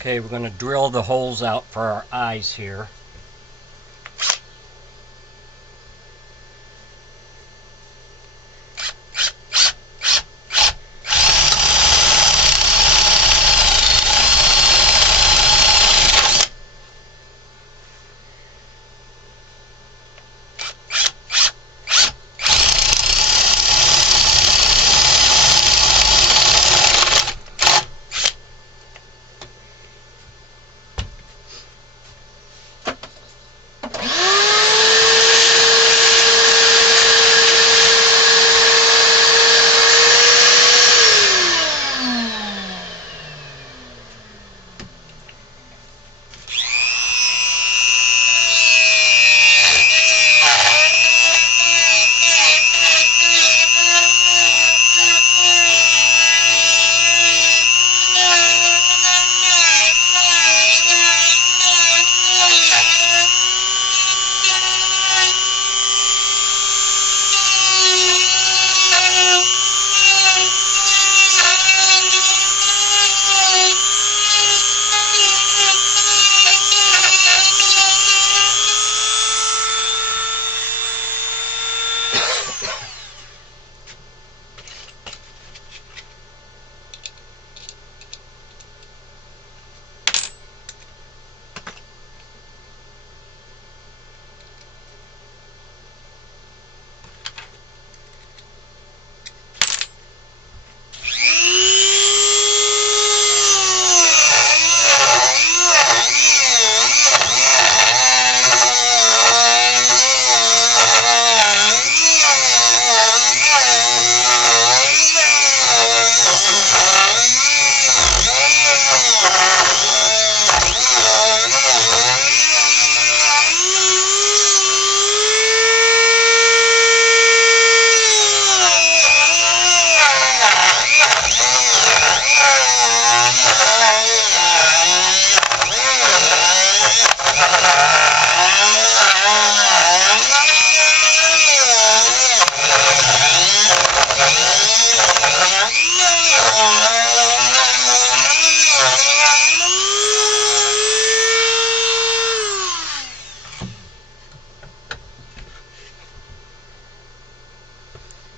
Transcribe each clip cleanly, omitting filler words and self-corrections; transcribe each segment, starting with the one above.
Okay, we're going to drill the holes out for our eyes here.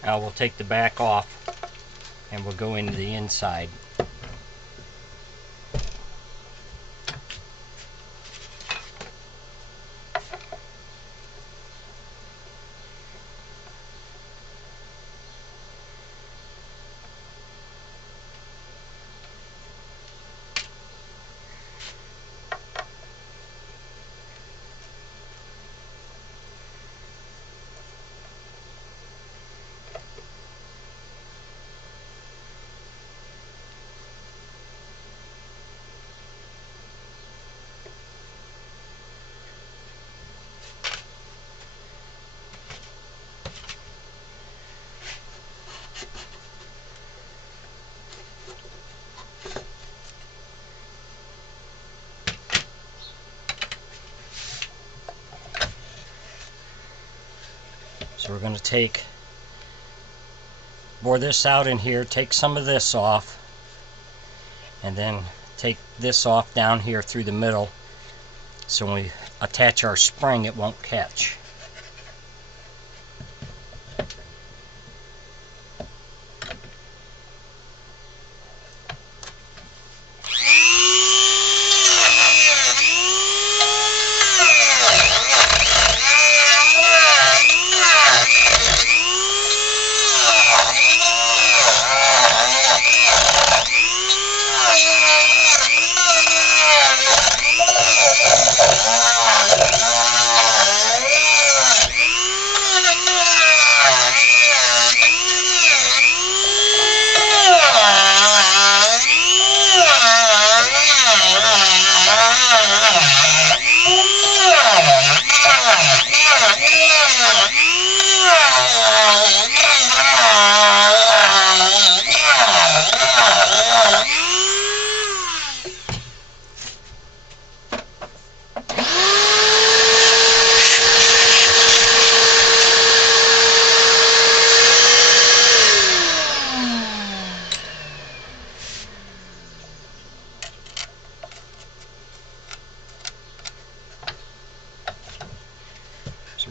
Now we'll take the back off and we'll go into the inside. So we're going to bore this out in here, take some of this off, and then take this off down here through the middle, so when we attach our spring it won't catch.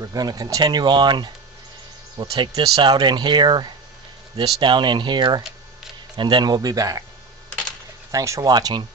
We're going to continue on. We'll take this out in here, this down in here, and then we'll be back. Thanks for watching.